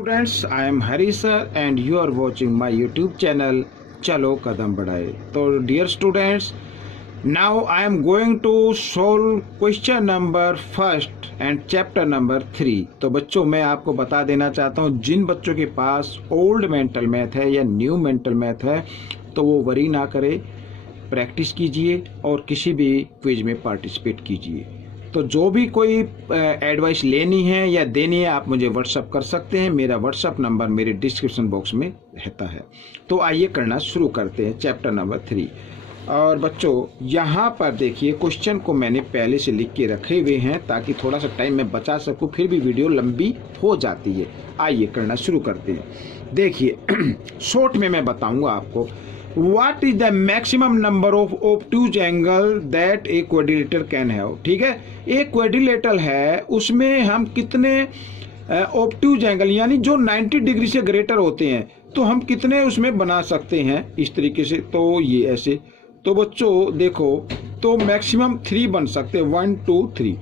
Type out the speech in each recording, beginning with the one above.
Students, I am Hari sir and you are watching my YouTube channel चलो कदम बढ़ाए। तो dear students, now I am going to solve question number first and chapter number 3। तो बच्चों, मैं आपको बता देना चाहता हूँ, जिन बच्चों के पास ओल्ड मेंटल मैथ है या न्यू मेंटल मैथ है तो वो वरी ना करे, प्रैक्टिस कीजिए और किसी भी क्विज में पार्टिसिपेट कीजिए। तो जो भी कोई एडवाइस लेनी है या देनी है आप मुझे व्हाट्सअप कर सकते हैं। मेरा व्हाट्सअप नंबर मेरे डिस्क्रिप्शन बॉक्स में रहता है। तो आइए करना शुरू करते हैं चैप्टर नंबर 3। और बच्चों, यहाँ पर देखिए, क्वेश्चन को मैंने पहले से लिख के रखे हुए हैं ताकि थोड़ा सा टाइम मैं बचा सकूं, फिर भी वीडियो लंबी हो जाती है। आइए करना शुरू करते हैं। देखिए शॉर्ट में मैं बताऊंगा आपको, What is the maximum number of obtuse angle that a quadrilateral can have? ठीक है, एक क्वाड्रिलेटरल है, उसमें हम कितने ऑब्ट्यूज एंगल यानी जो 90 डिग्री से ग्रेटर होते हैं तो हम कितने उसमें बना सकते हैं इस तरीके से। तो ये ऐसे, तो बच्चों देखो, तो मैक्सिमम 3 बन सकते हैं, 1 2 3।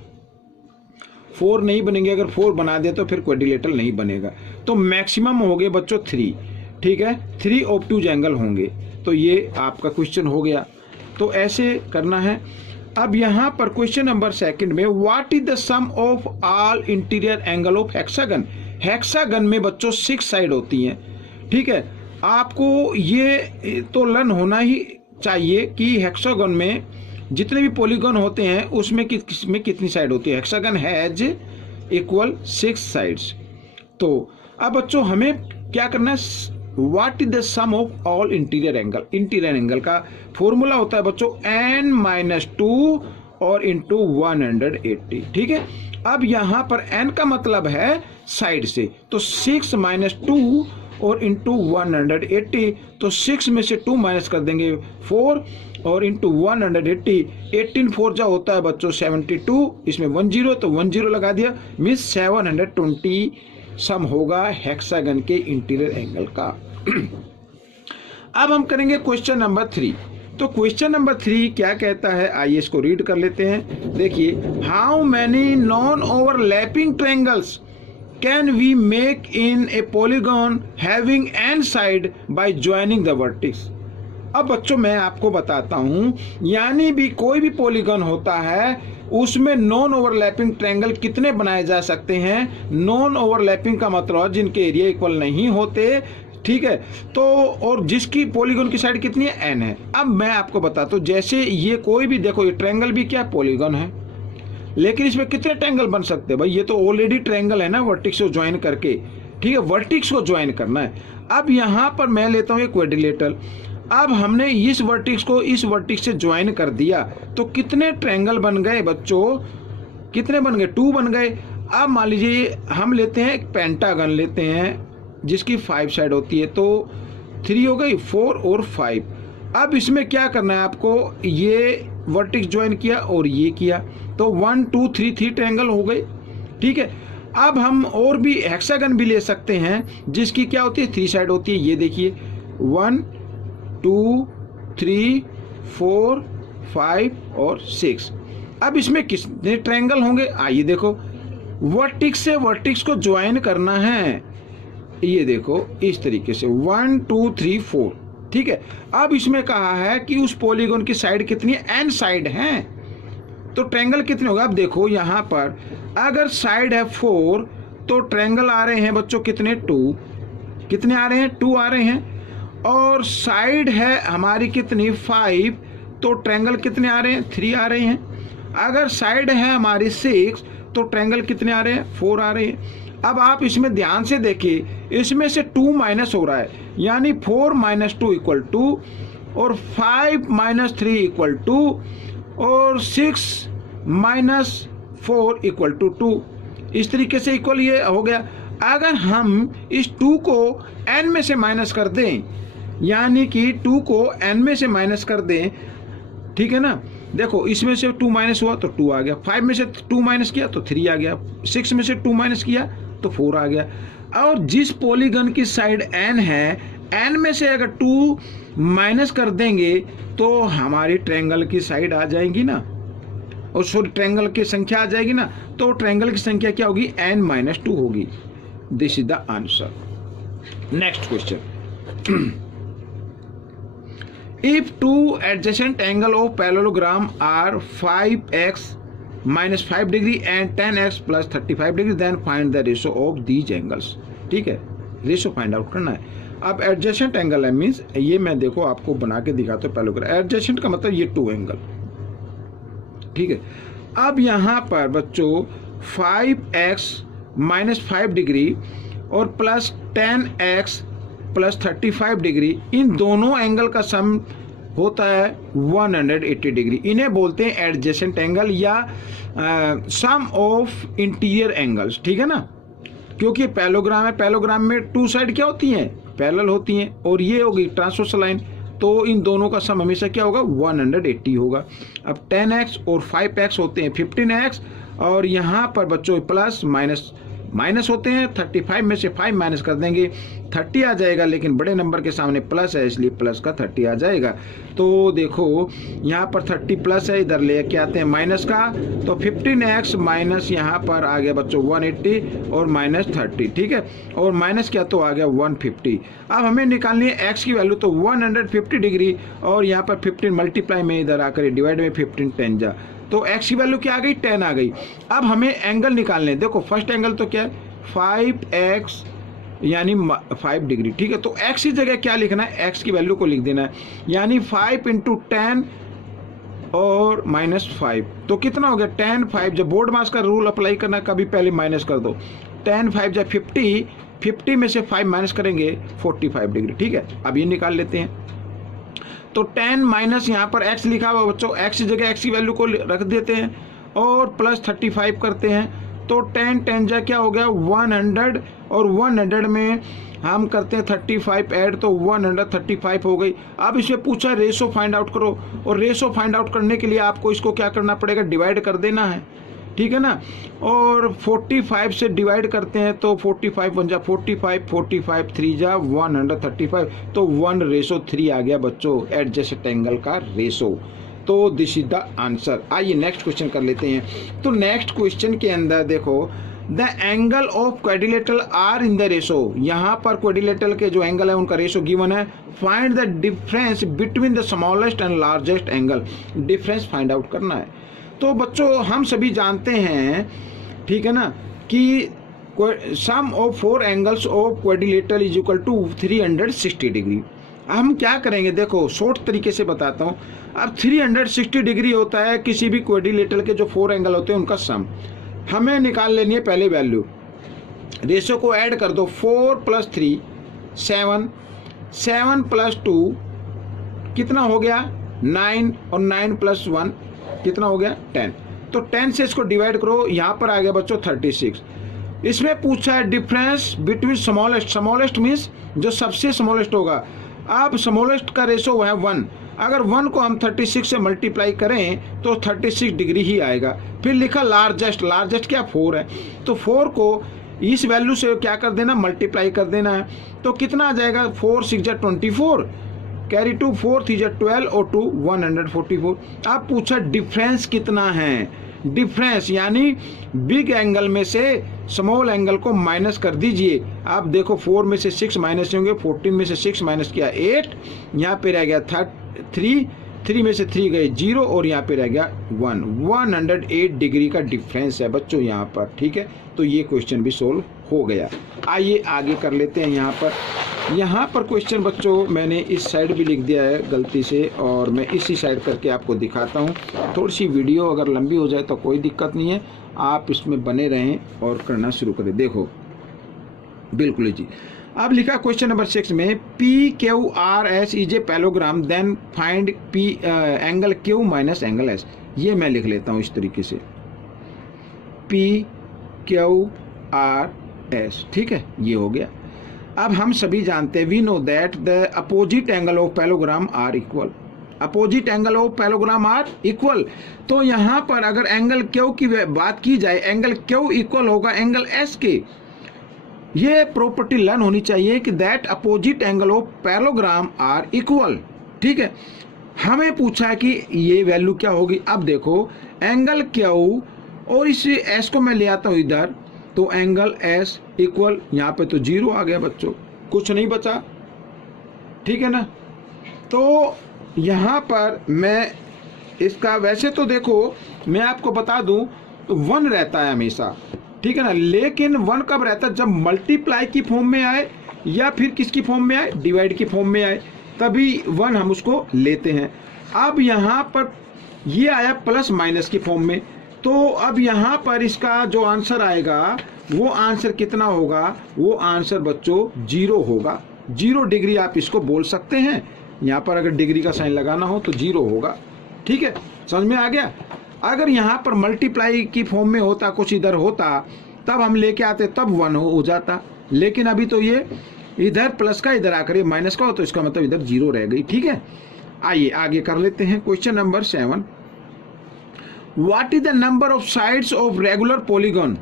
4 नहीं बनेंगे, अगर 4 बना दे तो फिर क्वाड्रिलेटरल नहीं बनेगा। तो मैक्सिमम हो गए बच्चों 3, ठीक है, 3 ऑब्ट्यूज एंगल होंगे। तो ये आपका क्वेश्चन हो गया। तो ऐसे करना है। अब यहाँ पर क्वेश्चन नंबर 2 में, what is the sum of all interior angle of hexagon. Hexagon में बच्चों 6 साइड होती हैं, ठीक है। आपको ये तो लर्न होना ही चाहिए कि हेक्सागन में जितने भी पॉलीगन होते हैं उसमें कितनी साइड होती है। Hexagon has equal 6 sides. तो अब बच्चों हमें क्या करना है, What is the sum of all interior angle? Interior angle का फॉर्मूला होता है बच्चों n-2 और इंटू 180, ठीक है। अब यहाँ पर n का मतलब है साइड से, तो 6 - 2 और इंटू 180, तो 6 में से 2 माइनस कर देंगे 4 और इंटू 180, 18 4 जा होता है बच्चों 72, इसमें 10 तो 10 लगा दिया, मीन्स 720 सम होगा हेक्सागन के इंटीरियर एंगल का। अब हम करेंगे क्वेश्चन नंबर 3। तो क्वेश्चन नंबर 3 क्या कहता है, आइए इसको रीड कर लेते हैं। देखिए, how many non overlapping triangles can we make in a polygon having n side by joining the vertex. अब बच्चों मैं आपको बताता हूं, यानी भी कोई भी पॉलीगॉन होता है उसमें नॉन ओवरलैपिंग ट्रायंगल कितने बनाए जा सकते हैं। नॉन ओवरलैपिंग का मतलब जिनके एरिया इक्वल नहीं होते, ठीक है। तो और जिसकी पॉलीगॉन की साइड कितनी है, n है। अब मैं आपको बताता हूं, जैसे ये कोई भी देखो, ये ट्रायंगल भी क्या पॉलीगॉन है, लेकिन इसमें कितने ट्रायंगल बन सकते हैं भाई। ये तो ऑलरेडी ट्रायंगल है ना, वर्टेक्स को ज्वाइन करके, ठीक है, वर्टेक्स को ज्वाइन करना है। अब यहाँ पर मैं लेता हूँ एक क्वाड्रिलेटरल। अब हमने इस वर्टेक्स को इस वर्टेक्स से ज्वाइन कर दिया तो कितने ट्रायंगल बन गए बच्चों, कितने बन गए, 2 बन गए। अब मान लीजिए हम लेते हैं एक पेंटागन लेते हैं जिसकी 5 साइड होती है, तो 3 हो गई, 4 और 5। अब इसमें क्या करना है आपको, ये वर्टेक्स ज्वाइन किया और ये किया, तो 1 2 3 ट्रायंगल हो गए, ठीक है। अब हम और भी हेक्सागन भी ले सकते हैं जिसकी क्या होती है, 3 साइड होती है। ये देखिए 1 2 3 4 5 और 6। अब इसमें कितने ट्रायंगल होंगे, आइए देखो, वर्टेक्स से वर्टेक्स को ज्वाइन करना है। ये देखो इस तरीके से 1 2 3 4, ठीक है। अब इसमें कहा है कि उस पॉलीगॉन की साइड कितनी है, n साइड हैं, तो ट्रायंगल कितने होगा। अब देखो यहाँ पर अगर साइड है 4 तो ट्रायंगल आ रहे हैं बच्चों कितने, 2, कितने आ रहे हैं, 2 आ रहे हैं। और साइड है हमारी कितनी, 5, तो ट्रायंगल कितने आ रहे हैं, 3 आ रहे हैं। अगर साइड है हमारी 6 तो ट्रायंगल कितने आ रहे हैं, 4 आ रहे हैं। अब आप इसमें ध्यान से देखिए, इसमें से 2 माइनस हो रहा है, यानी 4 - 2 = 2 और 5 - 3 = 2 और 6 - 4 = 2। इस तरीके से इक्वल ये हो गया। अगर हम इस 2 को n में से माइनस कर दें, यानी कि 2 को n में से माइनस कर दें, ठीक है ना। देखो इसमें से 2 माइनस हुआ तो 2 आ गया, 5 में से 2 माइनस किया तो 3 आ गया, 6 में से 2 माइनस किया तो 4 आ गया। और जिस पॉलीगन की साइड n है, n में से अगर 2 माइनस कर देंगे तो हमारी ट्रायंगल की साइड आ जाएगी ना, और सॉरी ट्रायंगल की संख्या आ जाएगी ना। तो ट्रायंगल की संख्या क्या होगी, n - 2 होगी। This is the answer. Next question, if two adjacent angle of parallelogram are 5x minus 5 degree and 10x plus 35 degree, then find the ratio of these angles। ठीक है, रेशो फाइंड आउट करना है। अब adjacent angle है means ये मैं देखो आपको बना के दिखाता हूँ पैरेललोग्राम। एडजेसेंट का मतलब ये टू एंगल, ठीक है। अब यहाँ पर बच्चों 5x माइनस 5 डिग्री और प्लस 10x प्लस 35 डिग्री, इन दोनों एंगल का सम होता है 180 डिग्री। इन्हें बोलते हैं एडजेसेंट एंगल या सम ऑफ इंटीरियर एंगल्स, ठीक है ना। क्योंकि पैरेललोग्राम है, पैरेललोग्राम में टू साइड क्या होती हैं, पैरेलल होती हैं, और ये होगी ट्रांसवर्स लाइन, तो इन दोनों का सम हमेशा क्या होगा 180 होगा। अब 10x और 5x होते हैं 15x, और यहाँ पर बच्चों प्लस माइनस होते हैं, 35 में से 5 माइनस कर देंगे 30 आ जाएगा, लेकिन बड़े नंबर के सामने प्लस है इसलिए प्लस का 30 आ जाएगा। तो देखो यहाँ पर 30 प्लस है, इधर ले के आते हैं माइनस का, तो 15x माइनस यहाँ पर आ गया बच्चों 180 और माइनस 30, ठीक है, और माइनस क्या तो आ गया 150। अब हमें निकालनी है x की वैल्यू, तो 150 डिग्री और यहाँ पर 15 मल्टीप्लाई में इधर आकर डिवाइड में 15 10 जा, तो x की वैल्यू क्या आ गई 10 आ गई। अब हमें एंगल निकालने, देखो फर्स्ट एंगल तो क्या है 5x यानी 5 डिग्री, ठीक है। तो x की जगह क्या लिखना है, x की वैल्यू को लिख देना है, यानी 5 इंटू 10 और माइनस 5, तो कितना हो गया 10 5, जब बोर्ड मास का रूल अप्लाई करना कभी पहले माइनस कर दो, 10 5 जब 50 में से 5 माइनस करेंगे 45 डिग्री, ठीक है। अब ये निकाल लेते हैं, तो 10 माइनस यहाँ पर x लिखा हुआ बच्चों, x की जगह x की वैल्यू को रख देते हैं और प्लस 35 करते हैं, तो 10 10 जा क्या हो गया 100, और 100 में हम करते हैं 35 ऐड, तो 135 हो गई। अब इसमें पूछा रेशो फाइंड आउट करो, और रेशो फाइंड आउट करने के लिए आपको इसको क्या करना पड़ेगा, डिवाइड कर देना है, ठीक है ना। और 45 से डिवाइड करते हैं तो 45 1 जा 45, 45 3 जा 135, तो 1:3 आ गया बच्चों एडजेसेंट एंगल का रेशो। तो दिस इज द आंसर। आइए नेक्स्ट क्वेश्चन कर लेते हैं। तो नेक्स्ट क्वेश्चन के अंदर देखो, the angle of quadrilateral are in the ratio, यहाँ पर क्वाड्रिलेटरल के जो एंगल है उनका रेशो गिवन है। Find the difference between the smallest and largest angle, difference find out करना है। तो बच्चों हम सभी जानते हैं, ठीक है ना, कि sum of 4 angles of quadrilateral is equal to 360 degree. हम क्या करेंगे, देखो शॉर्ट तरीके से बताता हूँ। अब 360 डिग्री होता है किसी भी क्वाड्रिलेटरल के जो 4 एंगल होते हैं उनका सम। हमें निकाल लेनी है पहले वैल्यू, रेशो को ऐड कर दो, 4 + 3 7, 7 + 2 कितना हो गया 9, और 9 + 1 कितना हो गया 10, तो 10 से इसको डिवाइड करो, यहाँ पर आ गया बच्चों 36। इसमें पूछा है difference between smallest, smallest means जो सबसे स्मॉलेस्ट होगा। अब स्मॉलेस्ट का रेशो है 1, अगर 1 को हम 36 से मल्टीप्लाई करें तो 36 डिग्री ही आएगा। फिर लिखा लार्जेस्ट, लार्जेस्ट क्या 4 है, तो 4 को इस वैल्यू से क्या कर देना, मल्टीप्लाई कर देना है, तो कितना आ जाएगा 4 6 जा 24, कैरी 2 4 3 जा 12 और 2 144। अब पूछा डिफरेंस कितना है, डिफरेंस यानी बिग एंगल में से स्मॉल एंगल को माइनस कर दीजिए। आप देखो 4 में से 6 माइनस होंगे, 14 में से 6 माइनस किया 8, यहाँ पे रह गया 3 में से 3 गए 0, और यहाँ पे रह गया 1, 108 डिग्री का डिफरेंस है बच्चों यहाँ पर, ठीक है। तो ये क्वेश्चन भी सोल्व हो गया। आइए आगे कर लेते हैं। यहाँ पर क्वेश्चन बच्चों मैंने इस साइड भी लिख दिया है गलती से, और मैं इसी साइड करके आपको दिखाता हूँ। थोड़ी सी वीडियो अगर लंबी हो जाए तो कोई दिक्कत नहीं है, आप इसमें बने रहें और करना शुरू करें। देखो बिल्कुल जी, अब लिखा क्वेश्चन नंबर 6 में PQRS is a parallelogram, then find P angle Q minus angle S। ये मैं लिख लेता हूँ इस तरीके से, PQRS, ठीक है, ये हो गया। अब हम सभी जानते हैं, we know that the opposite angle of parallelogram are equal, opposite angle of parallelogram are equal. तो यहाँ पर अगर एंगल Q की बात की जाए, एंगल Q इक्वल होगा एंगल S के। ये प्रॉपर्टी लर्न होनी चाहिए कि that opposite angle of parallelogram are equal, ठीक है। हमें पूछा है कि ये वैल्यू क्या होगी। अब देखो एंगल Q और इस S को मैं ले आता हूँ इधर, तो एंगल एस इक्वल, यहाँ पे तो 0 आ गया बच्चों, कुछ नहीं बचा, ठीक है ना। तो यहाँ पर मैं इसका, वैसे तो देखो मैं आपको बता दूं 1 रहता है हमेशा, ठीक है ना, लेकिन 1 कब रहता है, जब मल्टीप्लाई की फॉर्म में आए या फिर किसकी फॉर्म में आए, डिवाइड की फॉर्म में आए, तभी 1 हम उसको लेते हैं। अब यहाँ पर ये आया प्लस माइनस की फॉर्म में, तो अब यहाँ पर इसका जो आंसर आएगा वो आंसर कितना होगा, वो आंसर बच्चों 0 होगा। 0 डिग्री आप इसको बोल सकते हैं, यहाँ पर अगर डिग्री का साइन लगाना हो तो 0 होगा, ठीक है, समझ में आ गया। अगर यहाँ पर मल्टीप्लाई की फॉर्म में होता, कुछ इधर होता, तब हम लेके आते, तब 1 हो जाता, लेकिन अभी तो ये इधर प्लस का इधर आकर ये माइनस का हो, तो इसका मतलब इधर 0 रह गई, ठीक है। आइए आगे कर लेते हैं। Question number 7, what is the number of sides of regular polygon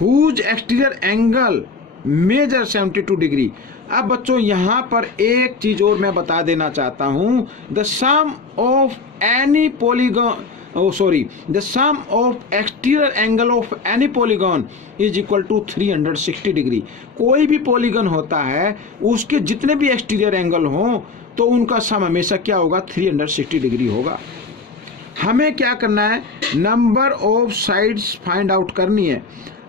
whose exterior angle measure 72 degree. अब बच्चों यहाँ पर एक चीज और मैं बता देना चाहता हूं, the sum of any polygon, the sum of exterior angle of any polygon is equal to 360 degree. कोई भी पॉलीगन होता है, उसके जितने भी एक्सटीरियर एंगल हों तो उनका सम हमेशा क्या होगा, 360 डिग्री होगा। हमें क्या करना है, number of sides find out करनी है।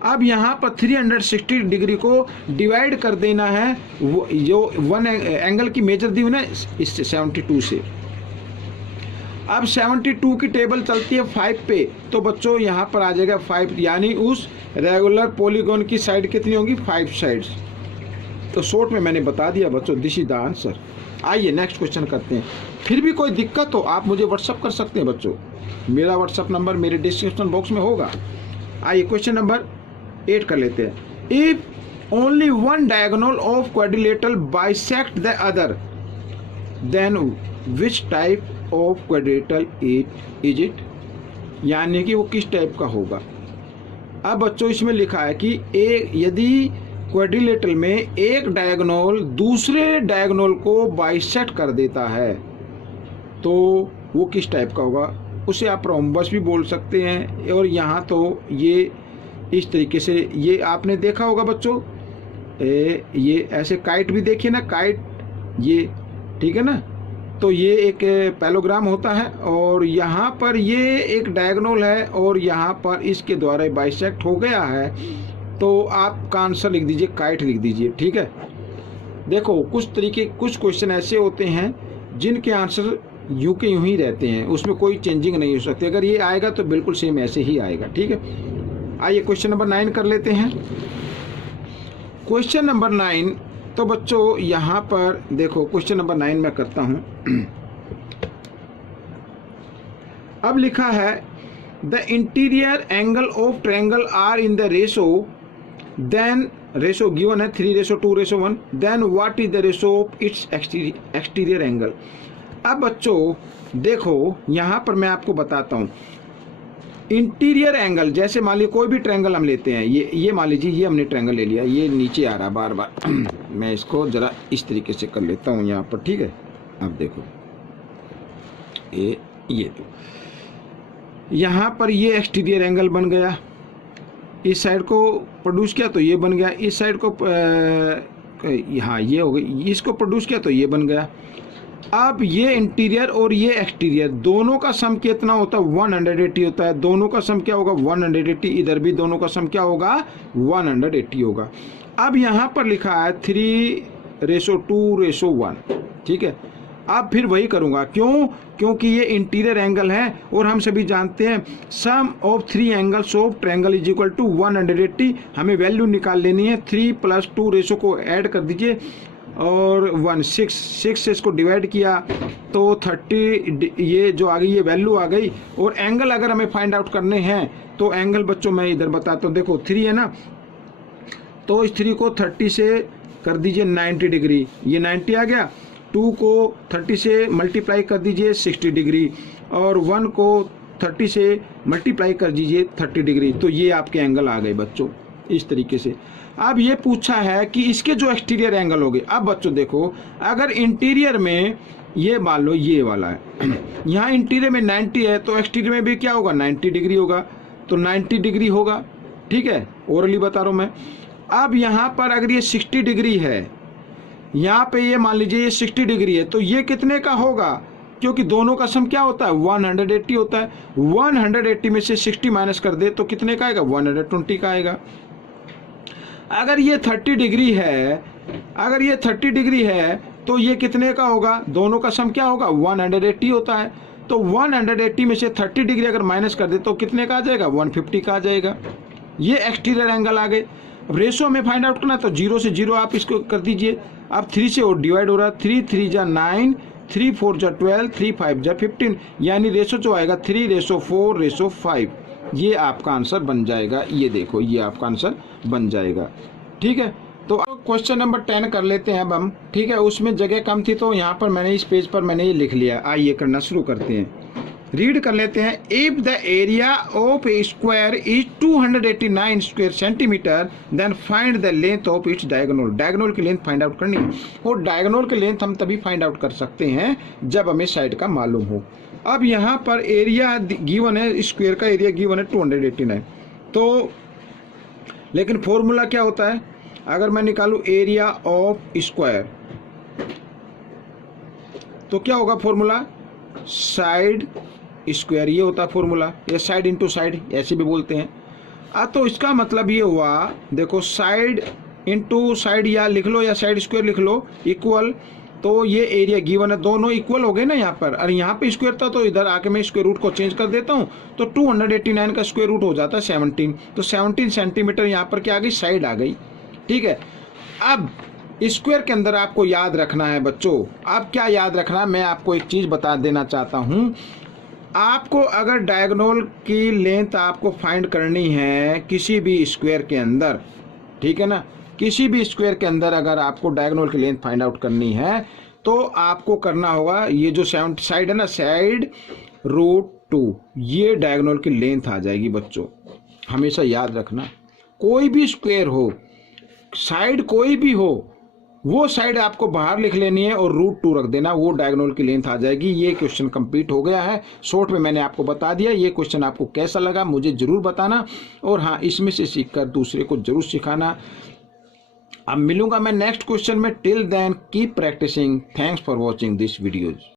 अब यहाँ पर 360 डिग्री को डिवाइड कर देना है, जो 1 एंगल की मेजर दी हुई ना इससे 72 से। अब 72 की टेबल चलती है 5 पे, तो बच्चों यहाँ पर आ जाएगा 5, यानी उस रेगुलर पॉलीगॉन की साइड कितनी होंगी, 5 साइड्स। तो शॉर्ट में मैंने बता दिया बच्चों, दिस इज द आंसर। आइए नेक्स्ट क्वेश्चन करते हैं। फिर भी कोई दिक्कत हो आप मुझे व्हाट्सअप कर सकते हैं बच्चों, मेरा व्हाट्सअप नंबर मेरे डिस्क्रिप्शन बॉक्स में होगा। आइए क्वेश्चन नंबर 8 कर लेते हैं। If only one diagonal of quadrilateral bisect the other, then which type of quadrilateral is it, यानी कि वो किस टाइप का होगा। अब बच्चों इसमें लिखा है कि एक यदि क्वाड्रिलेटरल में एक डायगोनल दूसरे डायगोनल को बाइसेक्ट कर देता है तो वो किस टाइप का होगा। उसे आप रोम्बस भी बोल सकते हैं, और यहाँ तो ये इस तरीके से, ये आपने देखा होगा बच्चों, ये ऐसे काइट भी देखिए ना, काइट ये, ठीक है ना। तो ये एक पैलोग्राम होता है, और यहाँ पर ये एक डायगोनल है और यहाँ पर इसके द्वारा बाइसेक्ट हो गया है, तो आपका आंसर लिख दीजिए, काइट लिख दीजिए, ठीक है। देखो कुछ क्वेश्चन ऐसे होते हैं जिनके आंसर यूं के यूं ही रहते हैं, उसमें कोई चेंजिंग नहीं हो सकती। अगर ये आएगा तो बिल्कुल सेम ऐसे ही आएगा, ठीक है। आइए क्वेश्चन नंबर 9 कर लेते हैं। क्वेश्चन नंबर 9, तो बच्चों यहाँ पर देखो क्वेश्चन नंबर 9 मैं करता हूँ। अब लिखा है the interior angle of triangle are in the ratio, then ratio given है 3:2:1, then what is the ratio of its exterior angle. अब बच्चों देखो यहाँ पर मैं आपको बताता हूँ, इंटीरियर एंगल, जैसे मान लीजिए कोई भी ट्रायंगल हम लेते हैं, ये मान लीजिए ये हमने ट्रायंगल ले लिया, ये नीचे आ रहा है बार बार मैं इसको जरा इस तरीके से कर लेता हूँ यहाँ पर, ठीक है। अब देखो ये तो यहाँ पर ये एक्सटीरियर एंगल बन गया, इस साइड को प्रोड्यूस किया तो ये बन गया, इस साइड को हाँ ये हो गई, इसको प्रोड्यूस किया तो ये बन गया। अब ये इंटीरियर और ये एक्सटीरियर दोनों का सम कितना होता है, 180 होता है। दोनों का सम क्या होगा, 180। इधर भी दोनों का सम क्या होगा, 180 होगा। अब यहाँ पर लिखा है 3:2:1, ठीक है। अब फिर वही करूँगा, क्यों, क्योंकि ये इंटीरियर एंगल है और हम सभी जानते हैं sum of 3 angles of triangle is equal to 180। हमें वैल्यू निकाल लेनी है, 3 + 2 रेशो को ऐड कर दीजिए और 6 से इसको डिवाइड किया तो 30, ये जो आ गई ये वैल्यू आ गई। और एंगल अगर हमें फाइंड आउट करने हैं तो एंगल बच्चों मैं इधर बताता हूँ, देखो 3 है ना, तो इस 3 को 30 से कर दीजिए 90 डिग्री, ये 90 आ गया। 2 को 30 से मल्टीप्लाई कर दीजिए 60 डिग्री, और 1 को 30 से मल्टीप्लाई कर दीजिए 30 डिग्री। तो ये आपके एंगल आ गए बच्चों इस तरीके से। अब ये पूछा है कि इसके जो एक्सटीरियर एंगल हो गए। अब बच्चों देखो, अगर इंटीरियर में ये मान लो ये वाला है, यहाँ इंटीरियर में 90 है तो एक्सटीरियर में भी क्या होगा, 90 डिग्री होगा, तो 90 डिग्री होगा, ठीक है, ओरली बता रहा हूँ मैं। अब यहाँ पर अगर ये 60 डिग्री है, यहाँ पे ये मान लीजिए ये 60 डिग्री है, तो ये कितने का होगा, क्योंकि दोनों का सम क्या होता है 180 होता है। 180 में से 60 माइनस कर दे तो कितने का आएगा 120 का आएगा। अगर ये 30 डिग्री है, अगर ये 30 डिग्री है तो ये कितने का होगा, दोनों का सम क्या होगा 180 होता है। तो 180 में से 30 डिग्री अगर माइनस कर दे तो कितने का आ जाएगा 150 का आ जाएगा। ये एक्सटीरियर एंगल आ गए। अब रेशो में फाइंड आउट करना, तो 0 से 0 आप इसको कर दीजिए। अब 3 से और डिवाइड हो रहा है, 3 3 जा 9, 3 4 जा 12, 3 5 जा 15, यानी रेशो जो आएगा 3:4:5। ये आपका आंसर बन जाएगा। ये देखो ये आपका आंसर बन जाएगा। ठीक है, तो क्वेश्चन नंबर 10 कर लेते हैं अब हम। ठीक है, उसमें जगह कम थी तो यहाँ पर मैंने इस पेज पर मैंने ये लिख लिया। आइए करना शुरू करते हैं, रीड कर लेते हैं। If the area of a square is 289 square centimetre then find the length of its diagonal. Diagonal की लेंथ फाइंड आउट करनी है, और डायगोनल की लेंथ हम तभी फाइंड आउट कर सकते हैं जब हमें साइड का मालूम हो। अब यहाँ पर एरिया गिवन है, स्क्वायर का एरिया गिवन है 289, तो लेकिन फॉर्मूला क्या होता है, अगर मैं निकालूं एरिया ऑफ स्क्वायर तो क्या होगा फॉर्मूला, साइड स्क्वायर, ये होता है फॉर्मूला, या साइड इंटू साइड ऐसे भी बोलते हैं। तो इसका मतलब ये हुआ, देखो साइड इंटू साइड या लिख लो या साइड स्क्वायर लिख लो इक्वल, तो ये एरिया गिवन है, दोनों इक्वल हो गए ना यहाँ पर। और यहाँ पे स्क्वायर था तो इधर आके मैं स्क्वायर रूट को चेंज कर देता हूँ, तो 289 का स्क्वायर रूट हो जाता है 17, तो 17 सेंटीमीटर यहाँ पर क्या आ गई, साइड आ गई। ठीक है, अब स्क्वायर के अंदर आपको याद रखना है बच्चों, अब क्या याद रखना है, मैं आपको एक चीज बता देना चाहता हूं। आपको अगर डायगोनल की लेंथ आपको फाइंड करनी है किसी भी स्क्वायर के अंदर, ठीक है ना, किसी भी स्क्वायर के अंदर अगर आपको डायगोनल की लेंथ फाइंड आउट करनी है तो आपको करना होगा, ये जो साइड है ना, साइड √2, ये डायगोनल की लेंथ आ जाएगी बच्चों। हमेशा याद रखना, कोई भी स्क्वायर हो, साइड कोई भी हो, वो साइड आपको बाहर लिख लेनी है और √2 रख देना, वो डायगोनल की लेंथ आ जाएगी। ये क्वेश्चन कंप्लीट हो गया है, शॉर्ट में मैंने आपको बता दिया। ये क्वेश्चन आपको कैसा लगा मुझे जरूर बताना, और हाँ, इसमें से सीखकर दूसरे को जरूर सिखाना। अब मिलूंगा मैं नेक्स्ट क्वेश्चन में। Till then keep practising. Thanks for watching this videos.